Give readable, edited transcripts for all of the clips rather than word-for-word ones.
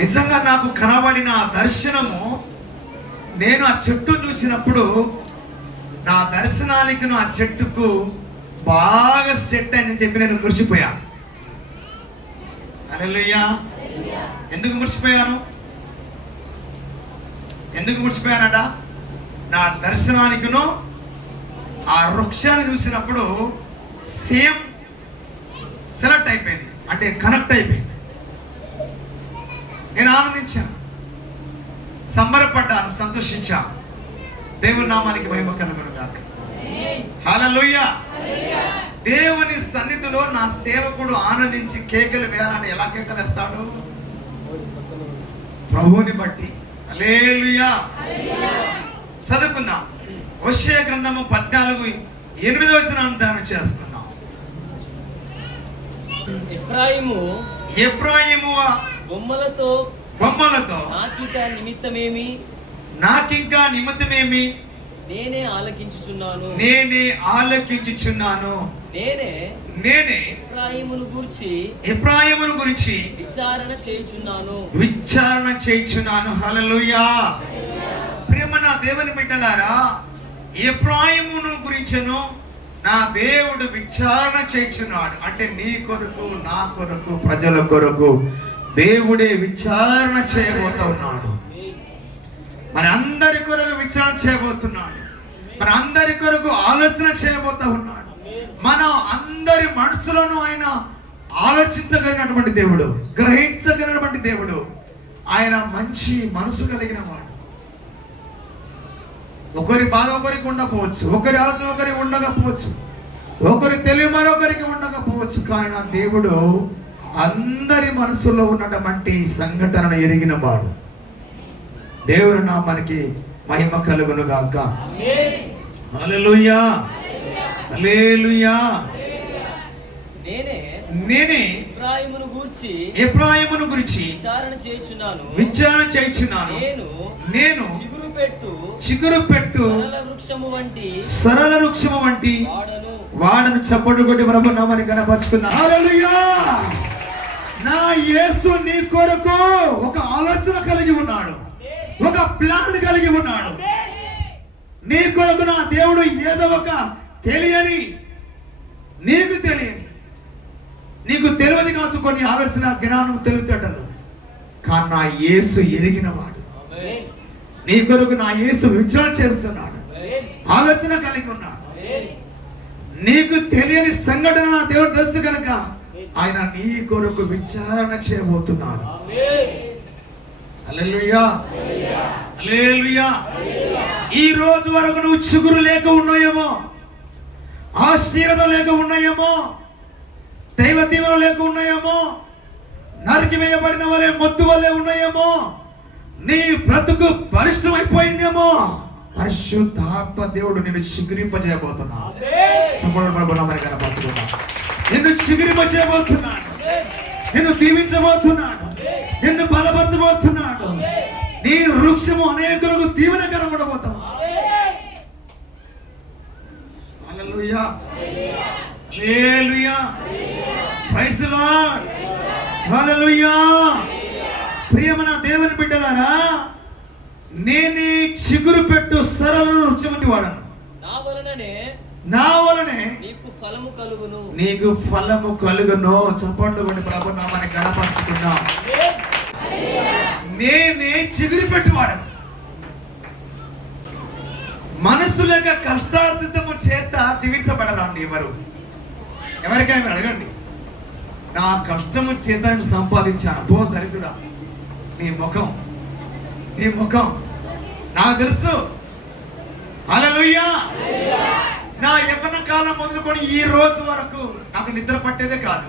నిజంగా నాకు కనబడిన ఆ దర్శనము, నేను ఆ చెట్టు చూసినప్పుడు నా దర్శనానికి ఆ చెట్టుకు బాగా సెట్ అయిందని చెప్పి నేను మురిసిపోయాను. హల్లెలూయా. ఎందుకు మురిసిపోయాను? ఎందుకు మురిసిపోయానట? నా దర్శనానికిను ఆ వృక్షాన్ని చూసినప్పుడు సేమ్ సెలెక్ట్ అయిపోయింది, అంటే కనెక్ట్ అయిపోయింది. నేను ఆనందించాను, సంబరపడ్డాను, సంతోషించాను. దేవుని నామానికి మహిమ కలుగును గాక. హల్లెలూయా. దేవుని సన్నిధిలో నా సేవకుడు ఆనందించి కేకలు వేయాలని ఎలా కేకలేస్తాడు? ప్రభువుని బట్టి. హల్లెలూయా. చదువుకుందాం. హోషేయ గ్రంథము 14:8 ధ్యానం చేస్తున్నాం. ఎఫ్రాయిము బొమ్మలతో నాకింకా నిమిత్తమేమి? నేనే ఆలకించుచున్నాను. నేనే ఎఫ్రాయిమును గురించి విచారణ చేయుచున్నాను. హల్లెలూయా. ప్రియమైన దేవుని బిడ్డలారా, ఎఫ్రాయిమును గురించెను నా దేవుడు విచారణ చేయుచున్నాడు. అంటే నీ కొరకు, నా కొరకు, ప్రజల కొరకు దేవుడే విచారణ చేయబోతా ఉన్నాడు. మరి అందరి కొరకు విచారణ చేయబోతున్నాడు. మన అందరి కొరకు ఆలోచన చేయబోతా ఉన్నాడు. మన అందరి మనసులను ఆయన ఆలోచించగలిగినటువంటి దేవుడు, గ్రహించగలిగినటువంటి దేవుడు. ఆయన మంచి మనసు కలిగిన వాడు. ఒకరి బాధ ఒకరికి ఉండకపోవచ్చు, ఒకరి ఆలోచన ఒకరికి ఉండకపోవచ్చు, ఒకరి తెలివి మరొకరికి ఉండకపోవచ్చు. కానీ నా దేవుడు అందరి మనసులో ఉన్నటువంటి సంఘటనను ఎరిగిన వాడు. దేవుని నామానికి మహిమ కలుగును గాక. హల్లెలూయా. హల్లెలూయా. నేనే ఎఫ్రాయిమును గురించి విచారణ చేయుచున్నాను. నేను చిగురు పెట్టు సరళ వృక్షము వంటి వాడను. చప్పట్లు కొట్టి ప్రభు నామాన్ని కనపరుచుకుందాం. హల్లెలూయా. నా యేసు నీ కొరకు ఒక ఆలోచన కలిగి ఉన్నాడు, ఒక ప్లాన్ కలిగి ఉన్నాడు. నీ కొరకు నా దేవుడు ఏదో ఒక తెలియని, నీకు తెలియదు కావచ్చు కొన్ని ఆలోచన, జ్ఞానం, తెలివితేటలు. కానీ నా యేసు ఎరిగిన వాడు. నీ కొరకు నా యేసు విచారణ చేస్తున్నాడు, ఆలోచన కలిగి ఉన్నాడు. నీకు తెలియని సంఘటన నా దేవుడు తెలుసు కనుక ఆయన నీ కొరకు విచారణ చేయబోతున్నాడు. హల్లెలూయా. హల్లెలూయా. ఈ రోజు వరకు నువ్వు చిగురు లేక ఉన్నాయేమో, ఆశీర్వాదం లేక ఉన్నాయేమో, దైవ దీవెన లేక ఉన్నాయేమో, నరికి వేయబడిన వలె మొద్దు వలె ఉన్నాయేమో, నీ బ్రతుకు పరిశ్రమైపోయిందేమో. పరిశుద్ధాత్మ దేవుడు నిన్ను చిగురింపజేయబోతున్నాడు. నిన్ను చిగురింపజేయబోతున్నాడు, నిన్ను దీవించబోతున్నాడు, నిన్ను బలపరచబోతున్నాడు. నీ వృక్షము అనేకులకు దీవెన కనబడబోతావు. Hallelujah. Hallelujah. Praise the Lord. Hallelujah. ప్రియమైన దేవుని బిడ్డలారా, నేనే చిగురు పెట్టు సరళ వృక్షం వంటి వాడను. నా వలనే నీకు ఫలము కలుగును. చప్పట్లు కొట్టి ప్రభు నామాన్ని కనపరుచుకున్నాం. నేనే చిగురు పెట్టువాడను. మనసు లేక కష్టార్జితము చేత దీవించబడరండి ఎవరు. ఎవరికైనా అడగండి, నా కష్టము చేత నేను సంపాదించాను. పో దరిద్రుడా, నీ ముఖం నాకు తెలుసు. హల్లెలూయా. నా యవ్వన కాలం మొదలుకొని ఈ రోజు వరకు నాకు నిద్ర పట్టేదే కాదు.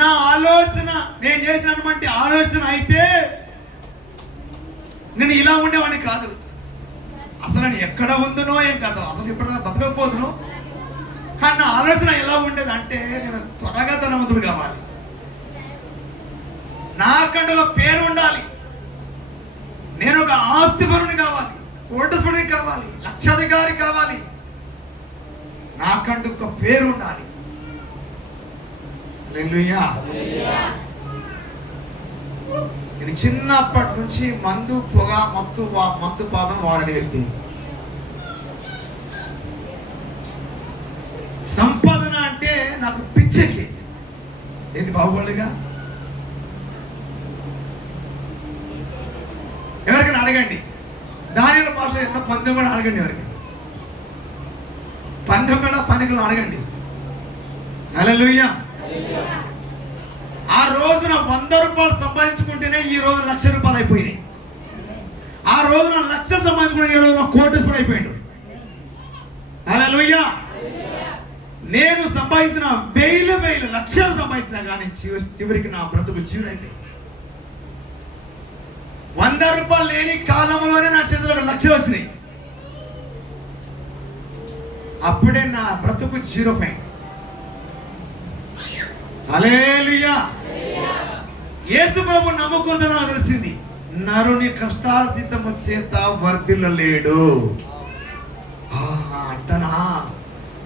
నా ఆలోచన, నేను చేసినటువంటి ఆలోచన అయితే నేను ఇలా ఉండేవాడిని కాదు. అసలు నేను ఎక్కడ ఉందునో ఏం కాదు, అసలు ఇప్పుడు బతకపోదును. కానీ నా ఆలోచన ఎలా ఉండేది అంటే, నేను త్వరగా ధనవంతుడు కావాలి, నాకంటే ఒక పేరు ఉండాలి, నేను ఒక ఆస్తిపరుని కావాలి, కోటేశ్వరుని కావాలి, లక్షాధికారి కావాలి, నాకంటూ ఒక పేరు ఉండాలి. హల్లెలూయా. నేను చిన్నప్పటి నుంచి మందు పొగ మత్తు పాదం వాడని వ్యక్తి. సంపాదన అంటే నాకు పిచ్చెక్కి ఏంది బాహుబలిగా. ఎవరికైనా అడగండి, దానిలో భాష ఎంత పందెం కూడా అడగండి, ఎవరికి పందెం కూడా పనికలు అడగండి. హల్లెలూయా. ఆ రోజున 100 రూపాయలు సంపాదించుకుంటేనే ఈ రోజు 1,00,000 రూపాయలు అయిపోయినాయి. ఆ రోజున 1,00,000 సంపాదించుకుంటే ఈ రోజున కోటీశ్వరుడు అయిపోయాడు. హల్లెలూయా. నేను సంపాదించిన వేలు లక్షలు సంపాదించినా కానీ చివరికి నా బ్రతుకు జీవుడైపోయింది. 100 రూపాయలు లేని కాలంలోనే నా చేతిలో 1,00,000 వచ్చినాయి. అప్పుడే నా బ్రతుకు జీరో పాయింట్. హల్లెలూయా. యేసు ప్రభు నమ్ముకుంటే నాకు తెలిసింది, నరుని కష్టార్జితము చేత వర్ధిల్లలేడు. అంటనా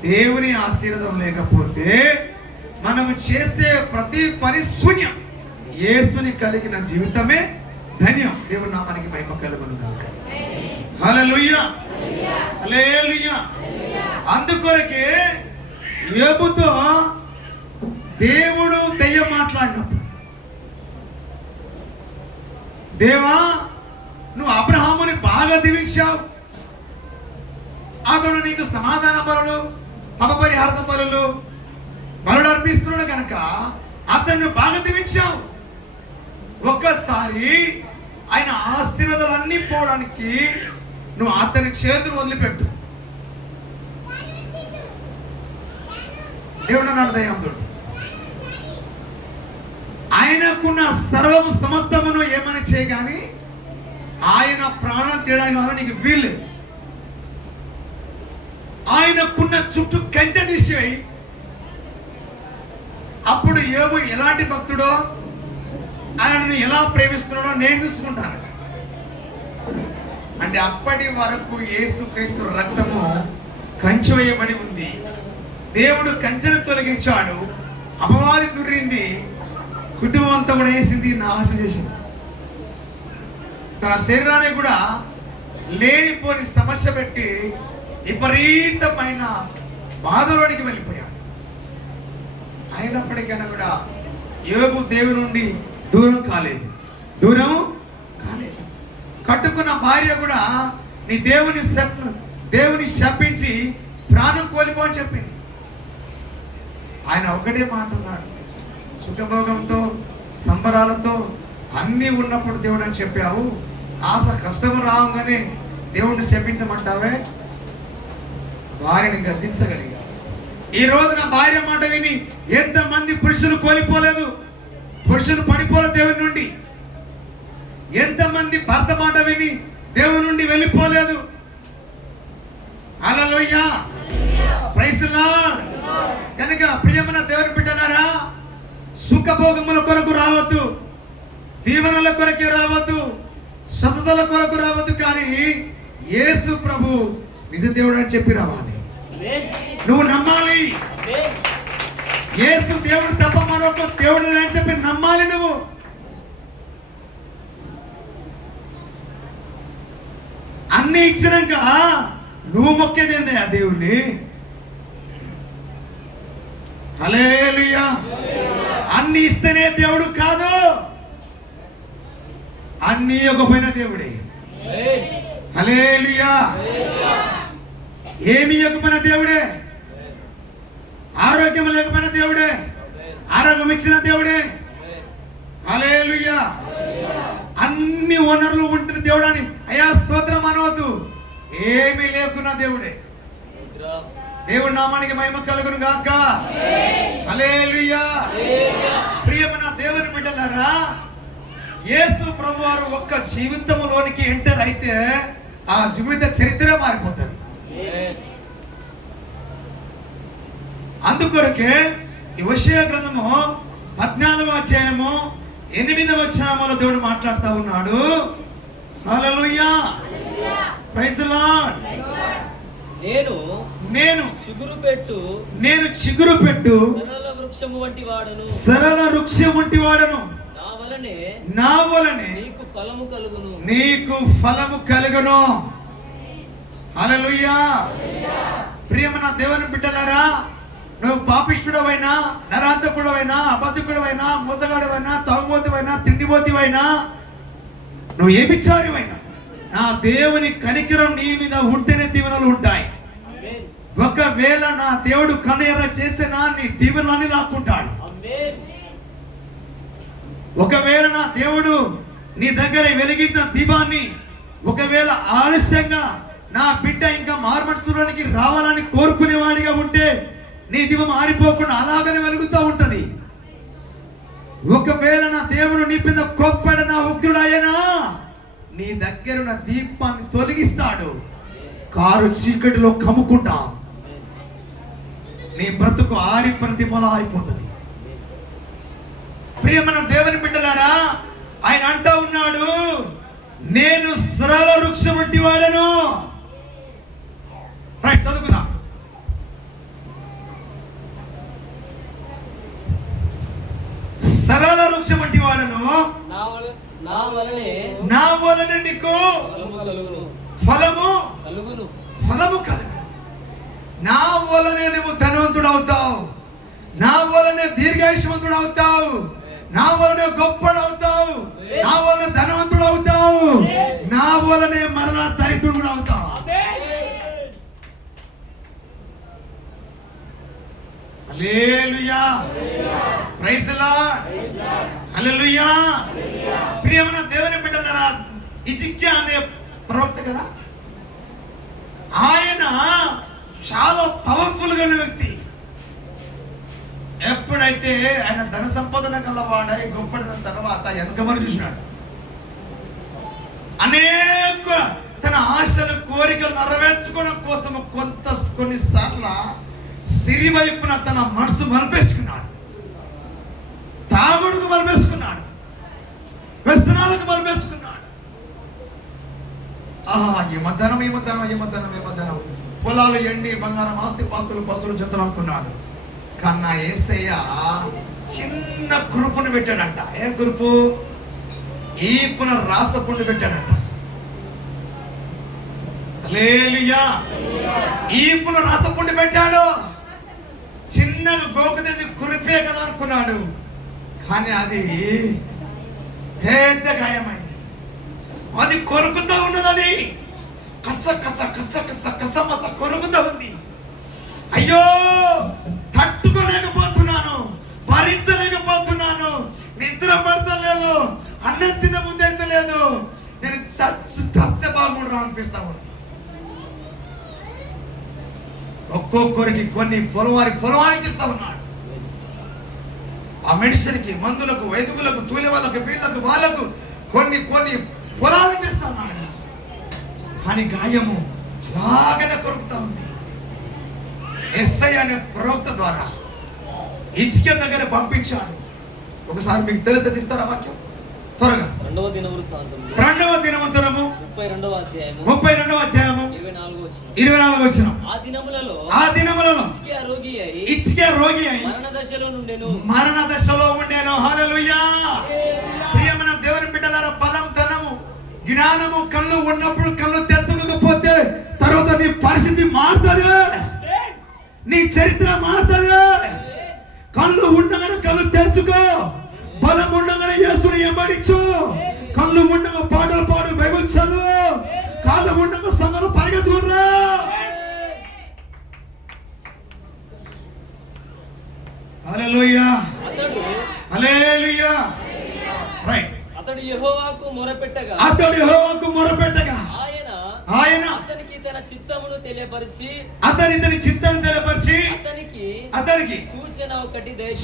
దేవుని ఆశీర్వాదం లేకపోతే మనము చేసే ప్రతి పని శూన్యం. యేసుని కలిగిన జీవితమే ధన్యం. దేవుని నామానికి మహిమ కలుగును గాక. హల్లెలూయా. హల్లెలూయా. అందుకొరకే యోబుతో దేవుడు దెయ్యం మాట్లాడినప్పుడు, దేవా నువ్వు అబ్రహాముని బాగా దీవించావు, అతడు నీకు సమాధాన బలులు పాపపరిహార బలులు అర్పిస్తున్నాడు కనుక అతన్ని బాగా దీవించావు. ఒక్కసారి ఆయన ఆశీర్వాదాలన్నీ పోవడానికి నువ్వు అతని చేతులు వదిలిపెట్టు. దేవుడు అన్నాడు దయ్యంతో, ఆయనకున్న సర్వము సమస్తమును ఏమని చేయగాని ఆయన ప్రాణం తీయడానికి మాత్రం నీకు వీల్లేదు. ఆయనకున్న చుట్టూ కంచె తీసివేయి. అప్పుడు యోబు ఎలాంటి భక్తుడో, ఆయనను ఎలా ప్రేమిస్తున్నాడో నేను చూసుకుంటాను. అంటే అప్పటి వరకు యేసుక్రీస్తు రక్తము కంచె వేయబడి ఉంది. దేవుడు కంచెను తొలగించాడు. అపవాది దుర్రింది, కుటుంబం అంతా కూడా వేసింది, నాశనం చేసింది. తన శరీరాన్ని కూడా లేనిపోని సమస్య పెట్టి విపరీతమైన బాధలోనికి వెళ్ళిపోయాడు. అయినప్పటికైనా కూడా యోబు దేవుని నుండి దూరం కాలేదు. కట్టుకున్న భార్య కూడా నీ దేవుని శపించి ప్రాణం కోల్పో అని చెప్పింది. ఆయన ఒకటే మాట అన్నాడు, సుఖభోగంతో సంబరాలతో అన్నీ ఉన్నప్పుడు దేవుడు అని చెప్పావు, ఆశ కష్టము రాగానే దేవుడిని శపించమంటావే. భార్యని గద్దించగలిగా. ఈ రోజున భార్య మాట విని ఎంతమంది పురుషులు కోల్పోలేదు, పురుషులు పడిపోలేదు దేవుని నుండి. ఎంతమంది భర్త మాట విని దేవుని నుండి వెళ్ళిపోలేదు. హల్లెలూయా. Praise the Lord. కనుక ప్రియమైన దేవుని బిడ్డలారా, సుఖభోగముల కొరకు రావద్దు, దీవెనల కొరకే రావద్దు, స్వస్థతల కొరకు రావద్దు, కానీ యేసు ప్రభు నిజ దేవుడు అని చెప్పి రావాలి. నువ్వు నమ్మాలి. యేసు దేవుడు తప్ప మరొక దేవుడు అని చెప్పి నమ్మాలి. నువ్వు అన్ని ఇచ్చినాక నువ్వు మొక్కేదేంది ఆ దేవుణ్ణి? హల్లెలూయా. అన్ని ఇస్తేనే దేవుడు కాదు, అన్ని ఇవ్వకపోయిన దేవుడే. హల్లెలూయా. ఏమి ఇవ్వకపోయిన దేవుడే, ఆరోగ్యం లేకపోయిన దేవుడే, ఆరోగ్యం ఇచ్చిన దేవుడే. హల్లెలూయా. అన్ని వనరులు ఉంటున్న దేవుడు అని అయ్యా స్తోత్రం అనవద్దు. ఏమీ లేకున్నా దేవుడే. దేవుడి నామానికి మహిమ కలుగును గాక. హల్లెలూయా. ప్రియమైన దేవుని బిడ్డలారా, యేసు ప్రభువారు ఒక్క జీవితంలోనికి ఎంటర్ అయితే ఆ జీవిత చరిత్ర మారిపోతుంది. అందుకొరకే యెషయా గ్రంథము 14వ అధ్యాయము 8వ వచనంలో దేవుడు మాట్లాడుతూ ఉన్నాడు. హల్లెలూయా. Praise the Lord. నేను చిగురు పెట్టు వృక్షము వంటి వాడను. సరళ వృక్షం వంటి వాడను. నా వలనే నీకు ఫలము కలుగును. నీకు ఫలము కలుగును. హల్లెలూయా. ప్రియమైన దేవుని బిడ్డలారా, నువ్వు పాపిష్ఠుడవైనా, నరాంతకుడవైనా, అబద్ధకుడవైనా, మోసగాడవైనా, తాగుబోతువైనా, తిండిబోతువైనా, నువ్వు ఏమిచ్చారివైనా, నా దేవుని కనికరం నీ మీద ఉంటేనే దీవెనలు ఉంటాయి. ఒకవేళ నా దేవుడు కన్నెర్ర చేసినా నీ దీవెనలన్నీ లాక్కుంటాడు. ఒకవేళ నా దేవుడు నీ దగ్గర వెలిగించిన దీపాన్ని ఒకవేళ ఆలస్యంగా నా బిడ్డ ఇంకా మార్మట్సులోనికి రావాలని కోరుకునేవాడిగా ఉంటే నీ దీపం ఆరిపోకుండా అలాగనే వెలుగుతూ ఉంటది. ఒకవేళ నా దేవుడు నీ మీద కోప్పడ నా ఉగ్రుడాయనా నీ దగ్గర ఉన్న దీపాన్ని తొలగిస్తాడు. కారు చీకటిలో కమ్ముకుంటా, నీ బ్రతుకు ఆరిపోయిన దీపంలా అయిపోతుంది. ప్రియమైన దేవుని బిడ్డలారా, ఆయన అంటా ఉన్నాడు, నేను సరళ వృక్షం వంటి వాడను. రైట్, చదువుకుందాం. సరళ వృక్షం వంటి వాడను, నా వలన నీకు ఫలము కలుగును. నా వలనే నువ్వు ధనవంతుడు అవుతావు, నా వలనే దీర్ఘాయుష్మంతుడు అవుతావు, నా వలనే గొప్పడు అవుతావు, నా వలన ధనవంతుడు అవుతావు, నా వలనే మరలా దరిద్రుడు అవుతావు. హల్లెలూయా, ప్రైజ్ ది లార్డ్, హల్లెలూయా. ప్రియమైన దేవుని బిడ్డలారా, హిజ్కియా అనే ప్రవక్త కదా, ఆయన చాలా పవర్ఫుల్ గా ఉన్న వ్యక్తి. ఎప్పుడైతే ఆయన ధన సంపదన కలవాడై గొప్పడిన తర్వాత వెనకబడి చూసినాడు. అనేక తన ఆశలు కోరికలు నెరవేర్చుకోవడం కోసం కొన్నిసార్లు సిరి వైపున తన మనసు మలిపేసుకున్నాడు, తాగుడుకు మలిపేసుకున్నాడు, వ్యసనాలకు మలిపేసుకున్నాడు. ఏమద్దనం పొలాలు ఎండి బంగారం ఆస్తి పాస్తులు పస్తులు జతలు అనుకున్నాడు. కన్నా యేసయ్య చిన్న కురుపును పెట్టాడంట. ఏం కురుపు? ఈపున రాసపుండు పెట్టాడంట. హల్లెలూయా. ఈపున రాసపుండు పెట్టాడు. చిన్నగా గోకుదేది కురిపే కదా అనుకున్నాడు, కానీ అది పెద్ద గాయమైంది. అది కొరుకుతూ ఉన్నది. అది కస కస కస కస కసమస కొరుకుతూ ఉంది. అయ్యో, తట్టుకోలేకపోతున్నాను, భరించలేకపోతున్నాను, నిద్ర పడతలేదు, అన్నం తిన ముందైతే లేదు, నేను చస్తే బాగుండరా అనిపిస్తా ఉంది. ఒక్కొక్కరికి కొన్ని పొలవానికి ఇస్తా ఉన్నాడు. ఆ మెడిసిన్కి, మందులకు, వైద్యులకు, తూలి వాళ్ళకు, వీళ్ళకు, వాళ్ళకు కొన్ని పొలాలకు ఇస్తా ఉన్నాడు. కానీ గాయము అలాగనే కొరుకుతా ఉంది. ఎస్ఐ అనే ప్రవక్త ద్వారా హిజ్కియా దగ్గర పంపించాడు. ఒకసారి మీకు తెలిస్తే తీస్తారా వాక్యం త్వరగా? రెండవ దినవృత్తాంతము 32వ అధ్యాయము 24వ వచనం. ఆ దినములలో హిజ్కియా రోగి అయి మరణ దశలో ఉండెను. హల్లెలూయా. ప్రియమైన దేవుని బిడ్డలారా, బలం, ధనము, జ్ఞానము కళ్ళు ఉన్నప్పుడు కళ్ళు తెరచకపోతే తర్వాత నీ పరిస్థితి మారుతుంది, నీ చరిత్ర మారుతుంది. కళ్ళు ఉండగానే కళ్ళు తెరుచుకో, బలం ఉండగానే యేసుని వెంబడించు, కళ్ళు ఉండగా పాటలు పాడు, బైబిల్ చదువు, కాళ్ళు ఉండగా సంఘంలో పరిగెత్తుకురా. హల్లెలూయా, హల్లెలూయా. రైట్. అతడు యెహోవాకు మొరపెట్టగా ఆయన అతనికి తన చిత్తమును తెలియపరిచి అతనికి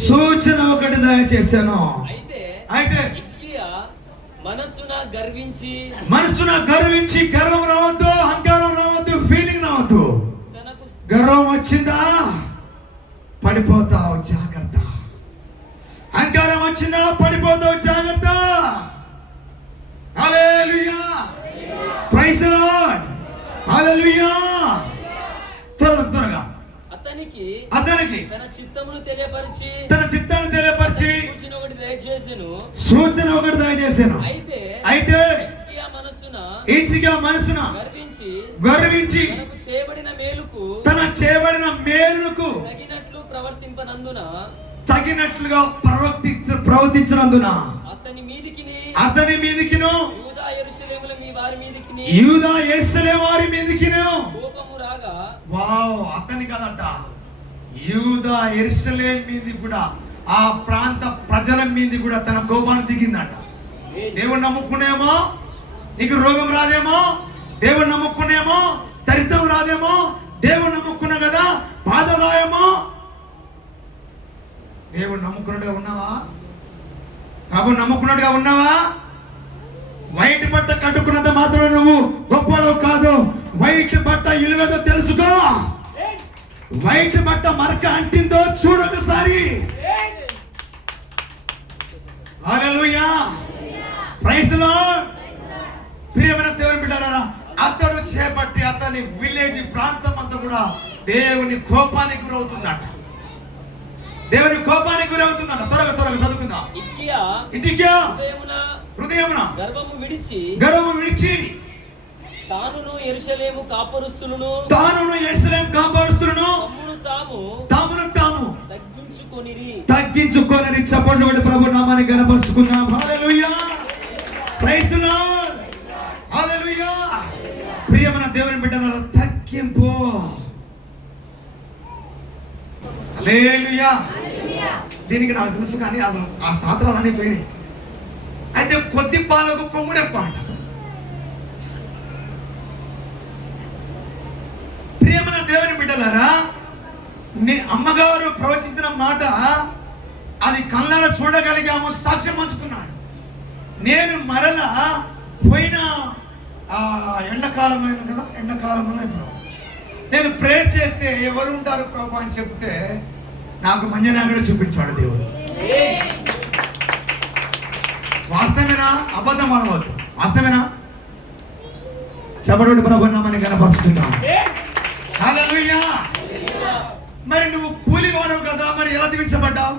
సూచన ఒకటి దయచేశాను. అయితే హిజ్కియా మనస్సున గర్వించి గర్వం రావద్దు, అహంకారం రావద్దు, ఫీలింగ్ రావద్దు. గర్వం వచ్చిందా పడిపోతావు, జాగ్రత్త. అహంకారం వచ్చిందా పడిపోతావు, జాగ్రత్త. హల్లెలూయా, ప్రైజ్ ది లార్డ్, హల్లెలూయా. త్వరగా అతనికి తన చిత్తమును తెలియపరిచి సూచన ఒకటి దయచేసాను. అయితే హిజ్కియా మనసున గర్వించి తన చేయబడిన మేలుకు తగినట్లుగా ప్రవర్తించినందున అతని మీదికిను యూదా యెరూషలేము వారి మీదికిను అతని కదంట, యూదా యెరూషలేము మీది కూడా, ఆ ప్రాంత ప్రజల మీది కూడా తన కోపాన్ని దిగిందంట. దేవుణ్ణి నమ్ముకునేమో నీకు రోగం రాదేమో, దేవుణ్ణి నమ్ముకునేమో దరిద్రం రాదేమో, దేవుణ్ణి నమ్ముకున్నా కదా బాధ రాయేమో. దేవుణ్ణి నమ్ముకున్నట్టుగా ఉన్నావా? ప్రభు నమ్ముకున్నట్టుగా ఉన్నావా? వైట్ బట్ట కట్టుకున్నంత మాత్రం నువ్వు గొప్పవాడు కాదు. వైట్ బట్ట ఇలువేదో తెలుసుకో. వైట్ బట్ట మరక అంటిందో చూడొకసారి. హల్లెలూయా, ప్రైజ్ లార్డ్. ప్రియమైన దేవుని బిడ్డలారా, అతడు చేపట్టి అతని విలేజ్ ప్రాంతం అంతా కూడా దేవుని కోపానికి గురవుతుందట. దేవుని కోపానికి గురవుతుందట. త్వరగా చదువుకుందాం. హిజ్కియా హృదయమున గర్వము విడిచి తానును యెరూషలేము కాపరుస్తులను తామును తాము తగ్గించుకొనిరి. చప్పట్లు కొట్టి ప్రభు నామాన్ని గణపరుచుకుందాం. హల్లెలూయా, ప్రైజ్ లార్డ్, హల్లెలూయా. ప్రియమైన దేవుని బిడ్డలారా, తగ్గింపు. హల్లెలూయా. దీనికి నాకు తెలుసు, కానీ అసలు ఆ సాత్రాలన్నీ పోయినాయి. అయితే కొద్ది పాలకు పొంగుడు ఎక్కువ అంట. ప్రియమైన దేవుని బిడ్డలారా, నీ అమ్మగారు ప్రవచించిన మాట అది కళ్ళారా చూడగలిగాము, సాక్ష్యం పంచుకున్నాడు. నేను మరలా పోయిన ఎండాకాలమైన కదా, ఎండాకాలంలో ఇప్పుడు నేను ప్రేయర్ చేస్తే ఎవరు ఉంటారు ప్రభు అని చెప్తే నాకు మంజనాగడు చూపించాడు దేవుడు. వాస్తవేనా? అబద్ధం అనవద్దు. వాస్తవేనా? చెప్పడు ప్రభు నామని కనపరుచుకుంటాం. హల్లెలూయా. మరి నువ్వు కూలి వాడవు కదా, మరి ఎలా దీవించబడ్డావు?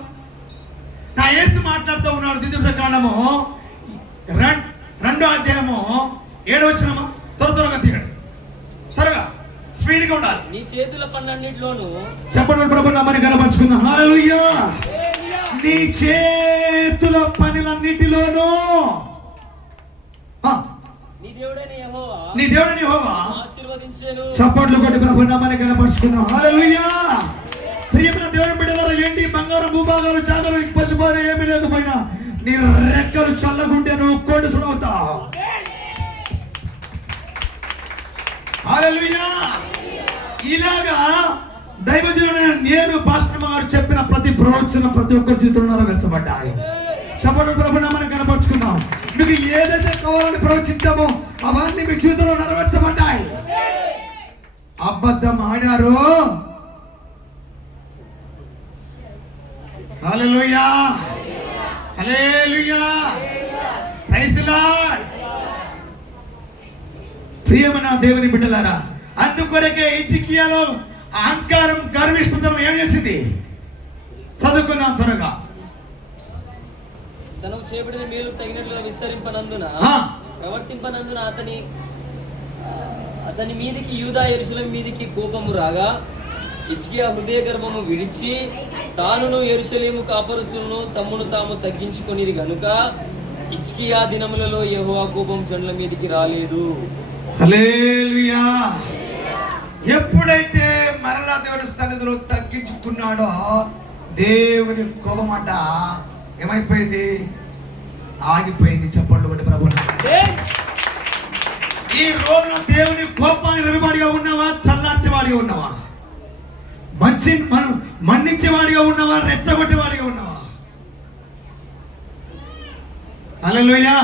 నా యేసు మాట్లాడుతూ ఉన్నాడు. ద్వితీయోపదేశ కాండము 2వ అధ్యాయము 7వ వచనము. త్వరగా తీయండి, త్వరగా స్పీడ్గా ఉండాలి. నీ చేతుల పనులన్నిటిలోనూ చెప్పండి ప్రభు నామని కనపరుచుకుందాం. హల్లెలూయా. నీ చేతుల పనులన్నిటిలోనూ నీ దేవుడైన యెహోవా ఆశీర్వదించెను. చప్పట్లు కొట్టి ప్రభు నామాన్ని కనపరుచుకుందాం. హల్లెలూయా. ప్రియమైన దేవుని బిడ్డలారా, ఏంటి బంగారం భూభాగాలు జాగలు పశుభారం ఏమీ లేకపోయినా నీ రెక్కలు చల్లకుంటే నువ్వు కోటేశ్వరవుతావు. హల్లెలూయా. ఇలాగా దైవజనుడైన నేను పాస్టర్ గారు చెప్పిన ప్రతి ప్రవచనం ప్రతి ఒక్కరి జీవితంలో నెరవేర్చబడ్డాయి. చెప్పండి ప్రభు నామని కనపరుచుకుందాం. మీకు ఏదైతే కావాలని ప్రవచించామో అవన్నీ మీ జీవితంలో నెరవేర్చబడ్డాయి. అబద్ధం ఆడారు. హల్లెలూయా, హల్లెలూయా, ప్రైజ్ లార్డ్. ప్రియమైన దేవుని బిడ్డలారా, అందుకొరకే హిజ్కియాలో అహంకారం గర్విష్ఠతనం ఏం చేసింది? చదువుకున్నాం త్వరగా. తనకు చేయబడిన మేలు తగినట్లుగా ప్రవర్తింపనందున అతని మీదికి యూదా యెరూషలేము మీదికి కోపము రాగా హిజ్కియా హృదయ గర్వము విడిచి తానును యెరూషలేము కాపరులను తమ్మును తాము తగ్గించుకొనిరి గనుక హిజ్కియా దినములలో యెహోవా కోపం జనుల మీదికి రాలేదు. హల్లెలూయా. ఎప్పుడైతే మరలా దేవుని సన్నిధిలో తగ్గించుకున్నాడో దేవుని కోపమాట ఏమైపోయింది? ఆగిపోయింది. చెప్పండి ఒకటి ప్రభు. ఈ రోజున దేవుని కోపానికి రవివాడిగా ఉన్నావా? చల్లార్చేవాడిగా ఉన్నావా? మనం మన్నించేవాడిగా ఉన్నావా? రెచ్చగొట్టేవాడిగా ఉన్నావా? హల్లెలూయా,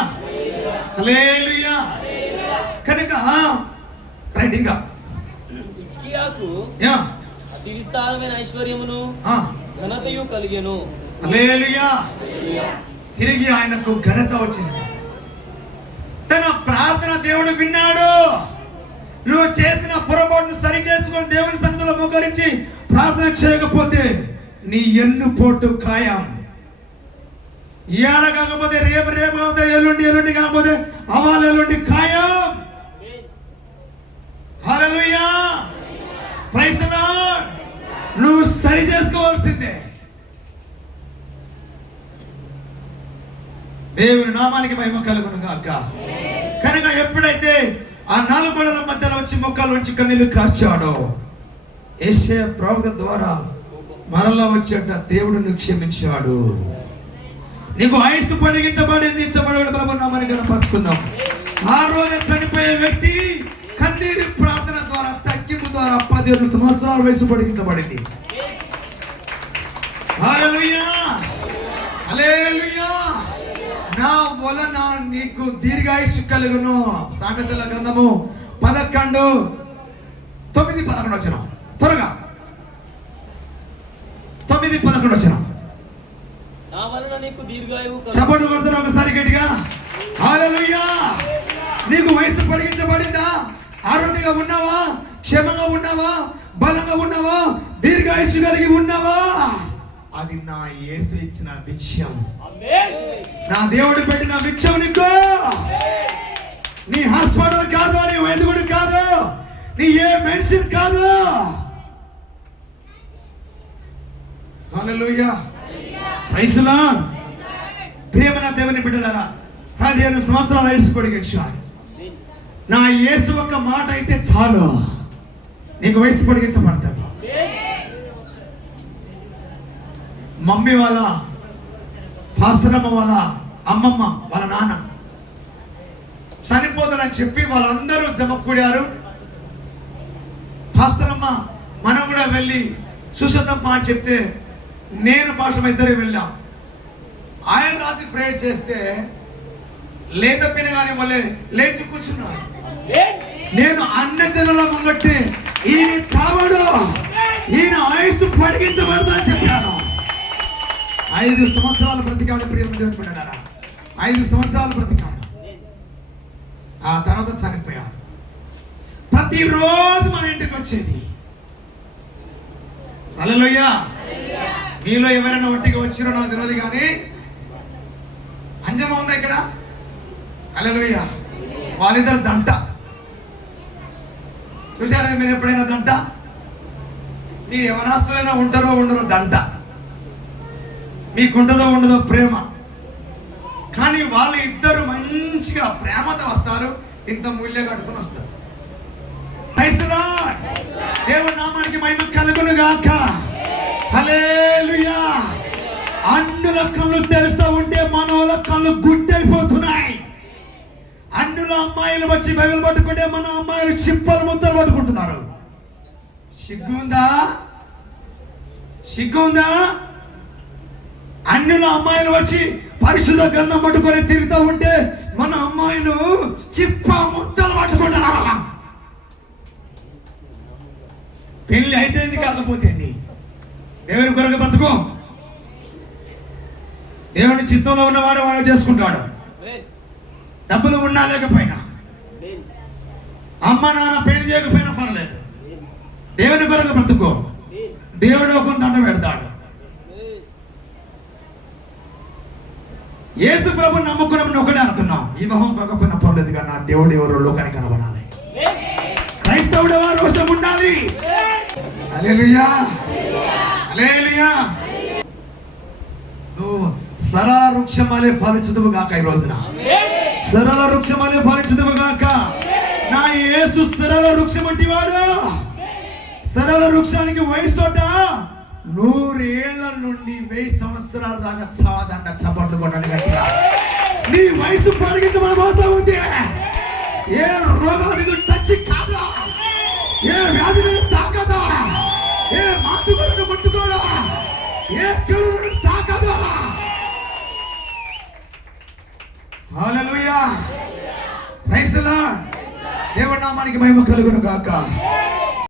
హల్లెలూయా. కనుక రైట్. ఇంకా హిజ్కియాకు అతి విస్తారమైన ఐశ్వర్యమును ఘనతయు కలిగెను. హల్లెలూయా. తిరిగి ఆయనకు ఘనత వచ్చింది. తన ప్రార్థన దేవుడు విన్నాడు. నువ్వు చేసిన పొరపాటును సరి చేసుకొని దేవుని సన్నిధిలో మోకరించి ప్రార్థన చేయకపోతే నీ ఎన్నుపోటు ఖాయం. ఇవాళ కాకపోతే రేపు కాకపోతే ఎల్లుండి కాకపోతే అవాళ ఎల్లుండి ఖాయం. హల్లెలూయా, ప్రైజ్ ది లార్డ్. నువ్వు సరి చేసుకోవాల్సిందే. దేవుని నామానికి మహిమ కలుగును గాక. కనుక ఎప్పుడైతే ఆ 4 గోడల మధ్యలో వచ్చి మొక్కలు వచ్చి కన్నీళ్లు కార్చాడో, యెషయా ప్రవక్త ద్వారా మరలా వచ్చేట దేవుడిని క్షమించాడు. నీకు ఆయుస్సు పొడిగించబడింది, ఇచ్చబడి ప్రభు నామాన్ని కనపరుచుకుందాం. ఆ రోజు చనిపోయే వ్యక్తి కన్నీరు ప్రార్థన ద్వారా తగ్గింపు ద్వారా 17 సంవత్సరాల వయసు పొడిగించబడింది. హల్లెలూయా, హల్లెలూయా. నా వలన నీకు దీర్ఘాయుష్షు కలుగును. సామెతల గ్రంథము 11:9-11 వచనం. త్వరగా 9-11 వచనం. నా వలన నీకు దీర్ఘాయువు చప్పట్లు కొడతారు ఒకసారి గట్టిగా. హల్లెలూయా. నీకు వయసు పొడిగించబడిందా? ఆరోగ్యంగా ఉన్నావా? క్షేమంగా ఉన్నావా? బలంగా ఉన్నావా? దీర్ఘాయుష్షు కలిగి ఉన్నావా? అది నా యేసు ఇచ్చిన భిక్షం. నా దేవుడు పెట్టిన భిక్షం నీకు. నీ హాస్పిటల్ కాదు, నీ వైద్యుడు కాదు, నీ ఏ మెడిసిన్ కాదు. హల్లెలూయా, ప్రైజ్ ది లార్డ్. ప్రియమైన దేవుని బిడ్డలారా, 15 సంవత్సరాల వయసు పొడిగించాడు. నా యేసు ఒక్క మాట అయితే చాలు, నీకు వయసు పొడిగించబడుతుంది. మమ్మీ వాళ్ళ, పాస్టరమ్మ వాళ్ళ అమ్మమ్మ వాళ్ళ నాన్న చనిపోతారని చెప్పి వాళ్ళందరూ జమకూడారు. పాస్టరమ్మ మనం కూడా వెళ్ళి చూసేద్దాం అని చెప్తే నేను పాస్టరమ్మ ఇద్దరు వెళ్ళాం. ఆయన రాసి ప్రేయర్ చేస్తే లేత పినగాని వల్లే లేచి కూర్చున్నాడు. నేను అన్న జనుల ముంగట్టి ఈయన చావడు, ఈయన ఆయుస్సు పొడిగించబడతా అని చెప్పాను. 5 సంవత్సరాలు బ్రతికాడు. ప్రియమైన దేవుని బిడ్డలారా, 5 సంవత్సరాలు బ్రతికాడు. ఆ తర్వాత చనిపోయాడు. ప్రతిరోజు మన ఇంటికి వచ్చేది. హల్లెలూయా. మీలో ఎవరైనా ఒంటికి వచ్చిరో నాకు తెలియదు కానీ అంజమ్మ ఉందా ఇక్కడ? హల్లెలూయా. వాళ్ళిద్దరు దంట చూసారా? మీరు ఎప్పుడైనా దంట? మీరు ఎవరాస్తులైనా ఉంటారో ఉండరో దంట. మీకుండదో ఉండదో ప్రేమ, కానీ వాళ్ళు ఇద్దరు మంచిగా ప్రేమతో వస్తారు. ఇంత మూల్యం కట్టుకుని వస్తారు. Praise the Lord. దేవుని నామానికి మహిమ కలుగును గాక. హల్లెలూయా. అన్నుల కళ్ళు తెరుస్తూ ఉంటే మనోళ్ళ కళ్ళు గుడ్డైపోతున్నాయి. అన్నుల అమ్మాయిలు వచ్చి బైబిల్ పట్టుకుంటే మన అమ్మాయిలు చిప్పలు ముద్దలు పట్టుకుంటున్నారు. సిగ్గుందా? సిగ్గుందా? అన్యుల అమ్మాయిలు వచ్చి పరిశుద్ధ గ్రంథం పట్టుకొని తిరుగుతూ ఉంటే మన అమ్మాయిలు చిప్ప ముద్దలు పట్టుకుంటున్నారు. పెళ్లి అయితే కాకపోతే దేవుని కొరకు బతుకు. దేవుని చిత్తంలో ఉన్నవాడు వాడు చేసుకుంటాడు. డబ్బులు ఉన్నా లేకపోయినా, అమ్మ నాన్న పెళ్లి చేయకపోయినా పర్లేదు. దేవుని కొరకు బ్రతుకో. దేవుడు ఒక దండ పెడతాడు. యేసు ప్రభు నమ్ముకున్నప్పుడు ఒకటే అనుకున్నాం, ఈ మొహం కాకపోయినా పర్లేదు కానీ నా దేవుడు ఎవరో లోకానికి కనబడాలి. క్రైస్తవుడు ఎవరు రోషం ఉండాలి. హల్లెలూయా, హల్లెలూయా. నువ్వు సరళ వృక్షమాలే ఫలించుదువు గాక. ఈ రోజున సరళ వృక్షమాలే ఫలించుదువు గాక. నా యేసు సరళ వృక్షం వంటి వాడు. సరళ వృక్షానికి వయసోట 100 ఏళ్ల నుండి 1000 సంవత్సరాల దాకా సాదండ చప్పట్లు కొట్టాలి గట్టిగా. నీ వయసు పొడిగించబడబోతా ఉంది. ఏ రోగానికి టచ్ కాదా, ఏ వ్యాధులను తాకదా, ఏ మాతులను ముట్టుకోడా, ఏ చెడులను తాకదా. హల్లెలూయా, ప్రైజ్ ది లార్డ్. దేవుని నామానికి మహిమ కలుగును గాక.